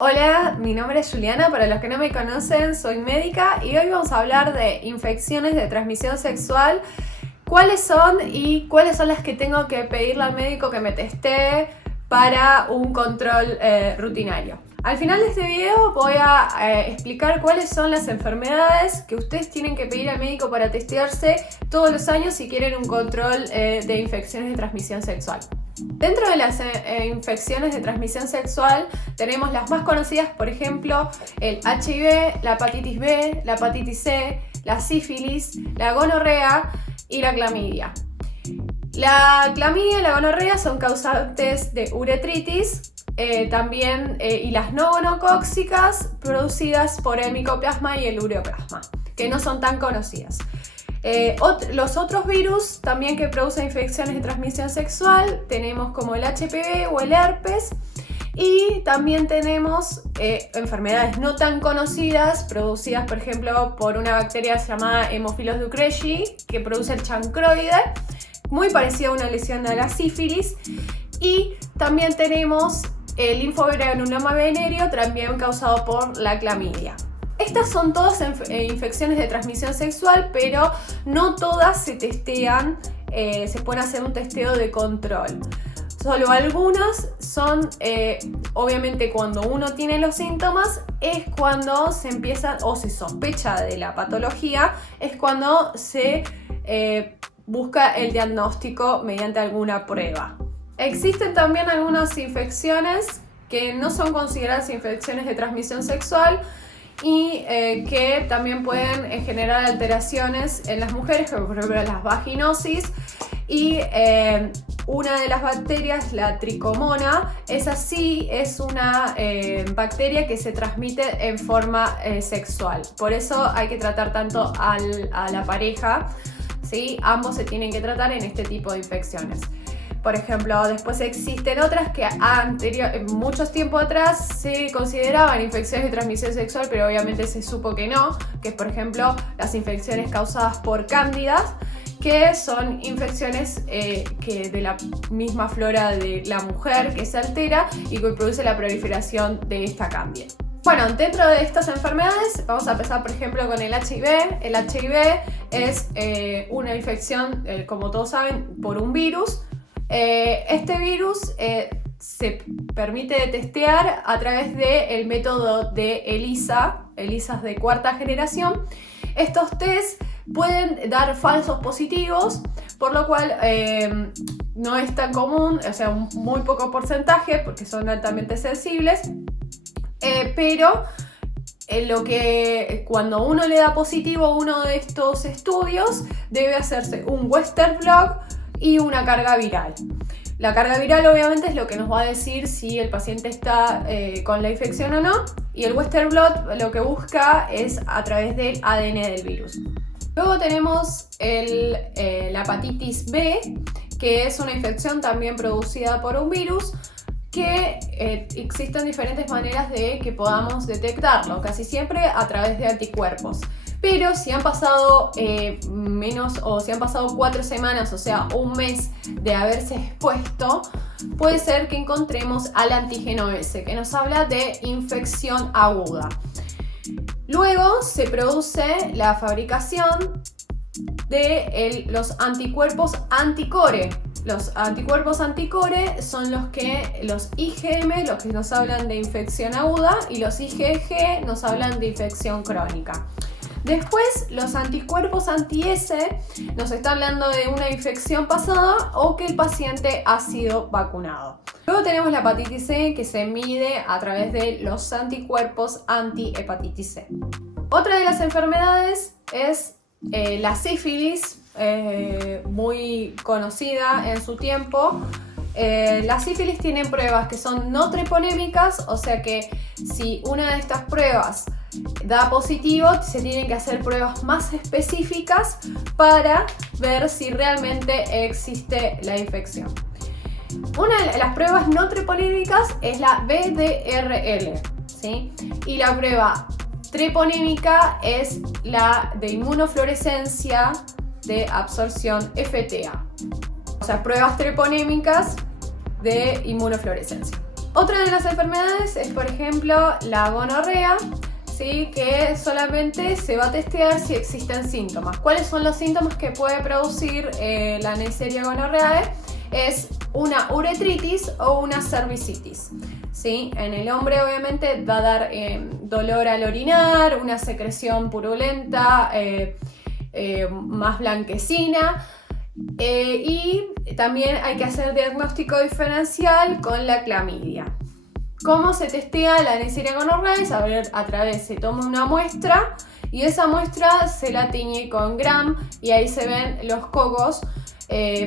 Hola, mi nombre es Juliana, para los que no me conocen soy médica y hoy vamos a hablar de infecciones de transmisión sexual, cuáles son y cuáles son las que tengo que pedirle al médico que me testee para un control rutinario. Al final de este video voy a explicar cuáles son las enfermedades que ustedes tienen que pedir al médico para testearse todos los años si quieren un control de infecciones de transmisión sexual. Dentro de las infecciones de transmisión sexual tenemos las más conocidas, por ejemplo, el HIV, la hepatitis B, la hepatitis C, la sífilis, la gonorrea y la clamidia. La clamidia y la gonorrea son causantes de uretritis, y las no gonocóxicas producidas por el micoplasma y el ureoplasma, que no son tan conocidas. Los otros virus también que producen infecciones de transmisión sexual tenemos como el HPV o el herpes, y también tenemos enfermedades no tan conocidas producidas por ejemplo por una bacteria llamada Haemophilus ducreyi que produce el chancroide, muy parecido a una lesión de la sífilis, y también tenemos el linfogranuloma venéreo también causado por la clamidia. Estas son todas infecciones de transmisión sexual, pero no todas se testean, se puede hacer un testeo de control. Solo algunas son, obviamente cuando uno tiene los síntomas, es cuando se empieza o se sospecha de la patología, es cuando se busca el diagnóstico mediante alguna prueba. Existen también algunas infecciones que no son consideradas infecciones de transmisión sexual, y que también pueden generar alteraciones en las mujeres, como por ejemplo las vaginosis, y una de las bacterias, la tricomona, es una bacteria que se transmite en forma sexual. Por eso hay que tratar tanto a la pareja, ¿sí? Ambos se tienen que tratar en este tipo de infecciones. Por ejemplo, después existen otras que muchos tiempos atrás se consideraban infecciones de transmisión sexual, pero obviamente se supo que no, que es por ejemplo las infecciones causadas por cándidas, que son infecciones que de la misma flora de la mujer que se altera y que produce la proliferación de esta cándida. Bueno, dentro de estas enfermedades vamos a empezar por ejemplo con el HIV. El HIV es una infección, como todos saben, por un virus. Este virus se permite testear a través del método de ELISAs de cuarta generación. Estos test pueden dar falsos positivos, por lo cual no es tan común, o sea, un muy poco porcentaje porque son altamente sensibles, pero cuando uno le da positivo a uno de estos estudios, debe hacerse un Western blot y una carga viral. La carga viral obviamente es lo que nos va a decir si el paciente está con la infección o no, y el Western blot lo que busca es a través del ADN del virus. Luego tenemos la hepatitis B, que es una infección también producida por un virus, que existen diferentes maneras de que podamos detectarlo, casi siempre a través de anticuerpos. Pero si han pasado si han pasado 4 semanas, o sea, un mes de haberse expuesto, puede ser que encontremos al antígeno S, que nos habla de infección aguda. Luego se produce la fabricación de los anticuerpos anticore. Los anticuerpos anticore son los IgM, los que nos hablan de infección aguda, y los IgG nos hablan de infección crónica. Después, los anticuerpos anti-S nos está hablando de una infección pasada o que el paciente ha sido vacunado. Luego tenemos la hepatitis C, que se mide a través de los anticuerpos anti-hepatitis C. Otra de las enfermedades es la sífilis, muy conocida en su tiempo. Las sífilis tienen pruebas que son no treponémicas, o sea que si una de estas pruebas da positivo, se tienen que hacer pruebas más específicas para ver si realmente existe la infección. Una de las pruebas no treponémicas es la VDRL, ¿sí? Y la prueba treponémica es la de inmunofluorescencia de absorción FTA. O sea, pruebas treponémicas de inmunofluorescencia. Otra de las enfermedades es, por ejemplo, la gonorrea, ¿sí? Que solamente se va a testear si existen síntomas. ¿Cuáles son los síntomas que puede producir la Neisseria gonorreae? Es una uretritis o una cervicitis, ¿sí? En el hombre obviamente va a dar dolor al orinar, una secreción purulenta, más blanquecina, y también hay que hacer diagnóstico diferencial con la clamidia. ¿Cómo se testea la Neisseria gonorreae? A través, se toma una muestra y esa muestra se la tiñe con Gram y ahí se ven los cocos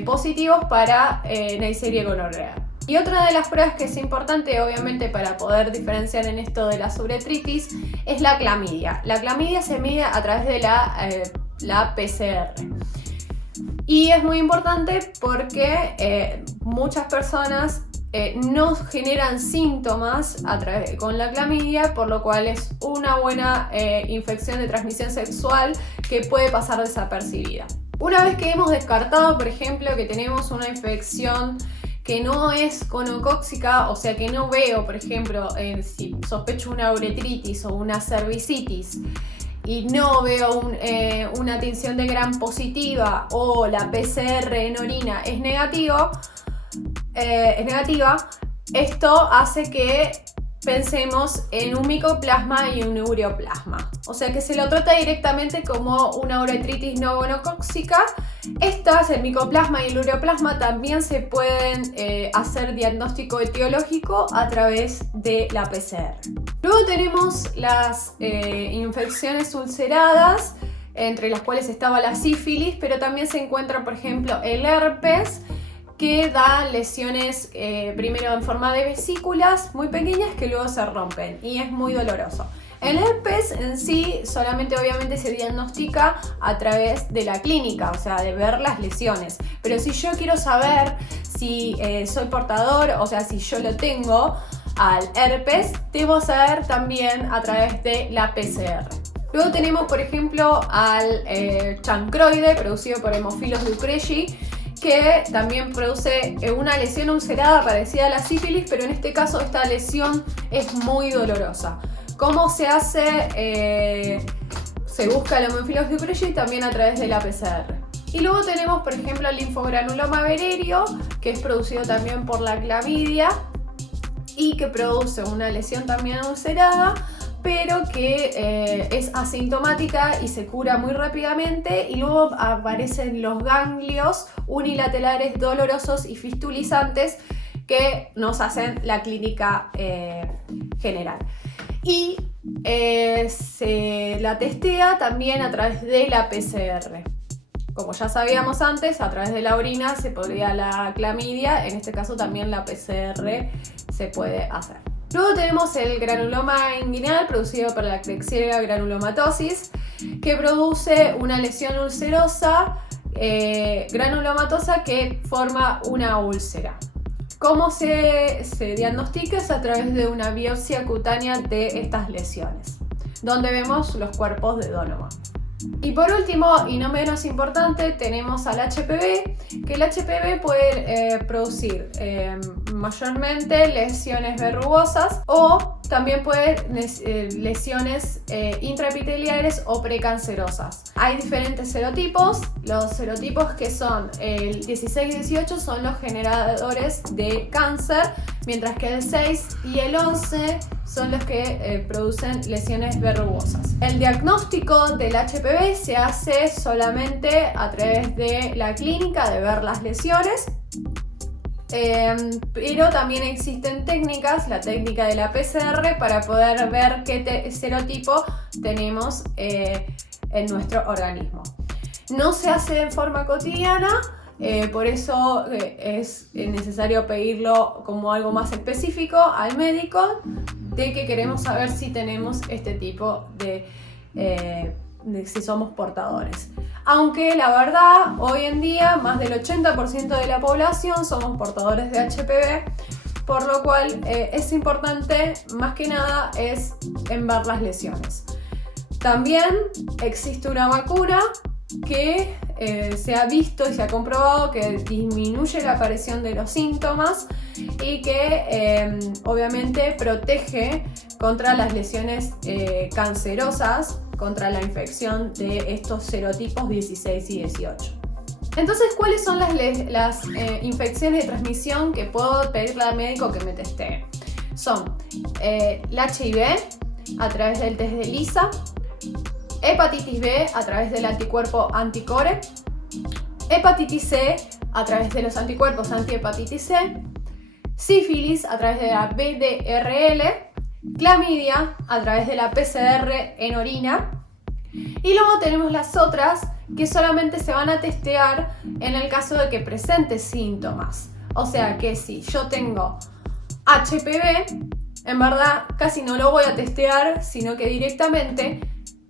positivos para Neisseria gonorreae. Y otra de las pruebas que es importante, obviamente, para poder diferenciar en esto de la uretritis es la clamidia. La clamidia se mide a través de la PCR. Y es muy importante porque muchas personas no generan síntomas con la clamidia, por lo cual es una buena infección de transmisión sexual que puede pasar desapercibida. Una vez que hemos descartado, por ejemplo, que tenemos una infección que no es gonocócica, o sea que no veo, por ejemplo, si sospecho una uretritis o una cervicitis y no veo una tinción de Gram positiva o la PCR en orina es negativa, esto hace que pensemos en un micoplasma y un ureoplasma. O sea que se lo trata directamente como una uretritis no gonocócica. El micoplasma y el ureoplasma, también se pueden hacer diagnóstico etiológico a través de la PCR. Luego tenemos las infecciones ulceradas, entre las cuales estaba la sífilis, pero también se encuentra, por ejemplo, el herpes, que da lesiones primero en forma de vesículas muy pequeñas que luego se rompen y es muy doloroso. El herpes en sí solamente obviamente se diagnostica a través de la clínica, o sea, de ver las lesiones. Pero si yo quiero saber si soy portador, o sea, si yo lo tengo al herpes, debo saber también a través de la PCR. Luego tenemos, por ejemplo, al chancroide, producido por Haemophilus ducreyi, que también produce una lesión ulcerada parecida a la sífilis, pero en este caso esta lesión es muy dolorosa. ¿Cómo se hace? Se busca el Haemophilus ducreyi también a través de la PCR. Y luego tenemos, por ejemplo, el linfogranuloma veréreo, que es producido también por la clamidia y que produce una lesión también ulcerada, pero que es asintomática y se cura muy rápidamente, y luego aparecen los ganglios unilaterales dolorosos y fistulizantes que nos hacen la clínica general. Y se la testea también a través de la PCR. Como ya sabíamos antes, a través de la orina se podría la clamidia, en este caso también la PCR se puede hacer. Luego tenemos el granuloma inguinal, producido por la Klebsiella granulomatosis, que produce una lesión ulcerosa granulomatosa que forma una úlcera. ¿Cómo se diagnostica? Es a través de una biopsia cutánea de estas lesiones, donde vemos los cuerpos de Donovan. Y por último, y no menos importante, tenemos al HPV, que el HPV puede producir mayormente lesiones verrugosas o también puede lesiones intraepiteliales o precancerosas. Hay diferentes serotipos. Los serotipos que son el 16 y 18 son los generadores de cáncer, mientras que el 6 y el 11 son los que producen lesiones verrugosas. El diagnóstico del HPV se hace solamente a través de la clínica, de ver las lesiones, pero también existen técnicas, la técnica de la PCR, para poder ver qué serotipo tenemos en nuestro organismo. No se hace en forma cotidiana, por eso es necesario pedirlo como algo más específico al médico, de que queremos saber si tenemos este tipo de si somos portadores. Aunque la verdad, hoy en día más del 80% de la población somos portadores de HPV, por lo cual es importante, más que nada, es en ver las lesiones. También existe una vacuna que se ha visto y se ha comprobado que disminuye la aparición de los síntomas y que obviamente protege contra las lesiones cancerosas, contra la infección de estos serotipos 16 y 18. Entonces, ¿cuáles son las infecciones de transmisión que puedo pedirle al médico que me testee? Son el HIV a través del test de ELISA, hepatitis B a través del anticuerpo anticore, hepatitis C a través de los anticuerpos antihepatitis C, sífilis a través de la VDRL, clamidia a través de la PCR en orina, y luego tenemos las otras que solamente se van a testear en el caso de que presente síntomas. O sea que si yo tengo HPV, en verdad casi no lo voy a testear, sino que directamente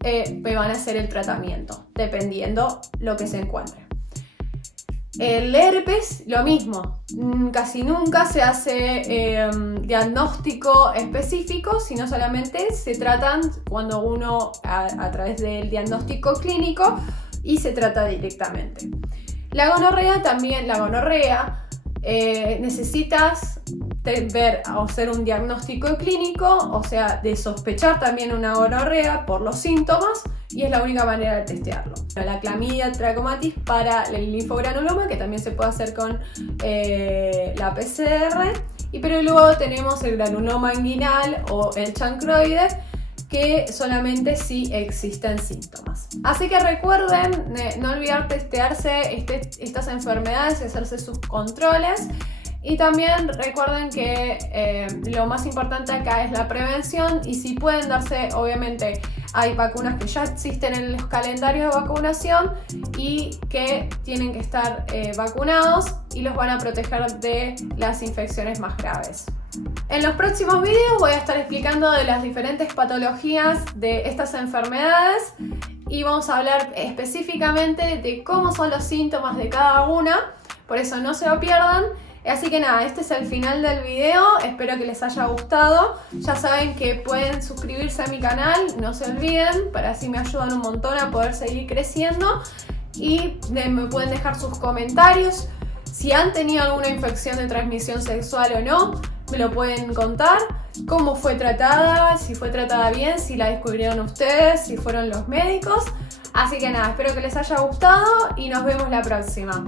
me van a hacer el tratamiento, dependiendo lo que se encuentre. El herpes, lo mismo, casi nunca se hace diagnóstico específico, sino solamente se tratan cuando uno a través del diagnóstico clínico y se trata directamente. La gonorrea también, necesitas ver o hacer un diagnóstico clínico, o sea, de sospechar también una gonorrea por los síntomas, y es la única manera de testearlo. La clamidia trachomatis para el linfogranuloma, que también se puede hacer con la PCR, pero luego tenemos el granuloma inguinal o el chancroide, que solamente si existen síntomas. Así que recuerden no olvidar testearse estas enfermedades y hacerse sus controles. Y también recuerden que lo más importante acá es la prevención, y si pueden darse, obviamente hay vacunas que ya existen en los calendarios de vacunación y que tienen que estar vacunados y los van a proteger de las infecciones más graves. En los próximos videos voy a estar explicando de las diferentes patologías de estas enfermedades y vamos a hablar específicamente de cómo son los síntomas de cada una, por eso no se lo pierdan. Así que nada, este es el final del video, espero que les haya gustado. Ya saben que pueden suscribirse a mi canal, no se olviden, para así me ayudan un montón a poder seguir creciendo. Y me pueden dejar sus comentarios, si han tenido alguna infección de transmisión sexual o no, me lo pueden contar. Cómo fue tratada, si fue tratada bien, si la descubrieron ustedes, si fueron los médicos. Así que nada, espero que les haya gustado y nos vemos la próxima.